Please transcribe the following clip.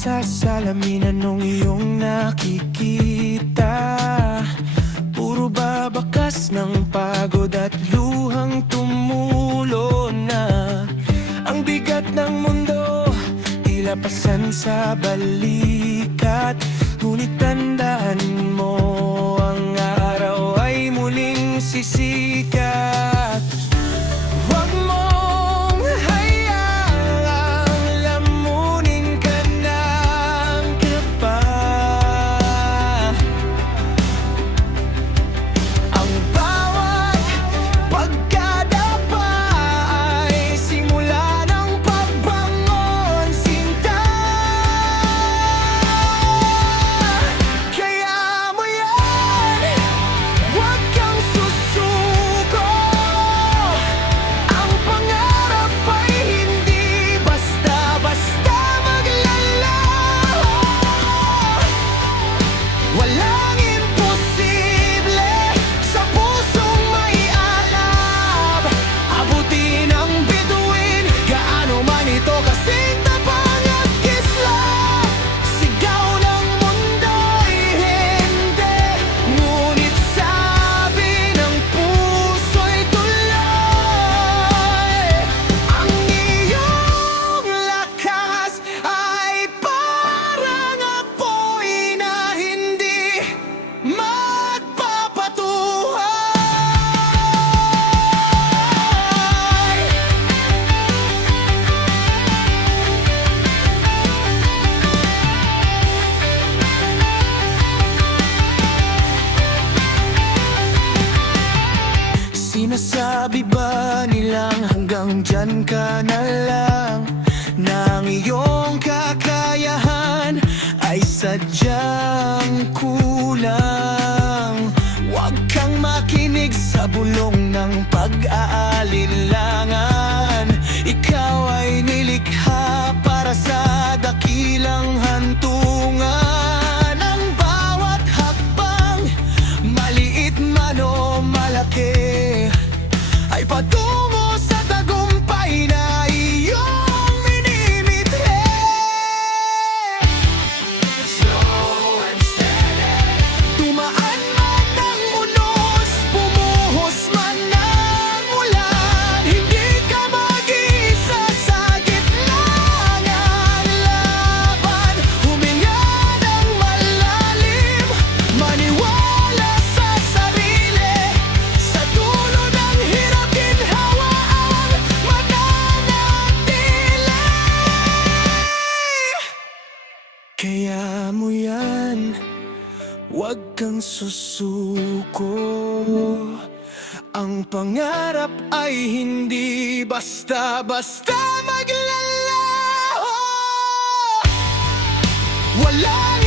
Sa salamin, anong iyong nakikita? Puro ba bakas ng pagod at luhang tumulo na? Ang bigat ng mundo, tila pasan sa balikat. Ngunit tandaan mo, ang araw ay muling sisikat. Huwag mong hayaang lamunin ka ng kaba. Ang bawat pagkadapa ay simula ng pagbangon, sinta. Kaya mo yan, huwag kang susuko. Ang pangarap ay hindi basta-basta maglalaho. Walang imposible sa pusong may alab. Abutin ang bituin, gaano man ito kasintapang at kislap. Sigaw ng mundo'y hindi, ngunit sabi ng puso'y tuloy. Ang iyong lakas ay parang apoy na hindi magpapatuhay. Sinasabi ba nilang hanggang dyan ka na lang? Na ang iyong kakayahan ay sadyang kulang. Huwag kang makinig sa bulong ng pag-aalinlangan. Ikaw ay nilikha para sa dakilang hantungan. Ang bawat hakbang, maliit man o malaki, ay patungo sa tagumpay na iyong minimithi. Slow and steady. Tumaan man ang unos, bumuhos man ang ulan, hindi ka mag-isa sa gitna ng laban. Huminga ng malalim, maniwala sa sarili. Sa dulo ng hirap, ginhawa ang mananatili. Kaya mo yan, huwag kang susuko. Ang pangarap ay hindi basta-basta maglalaho. Wala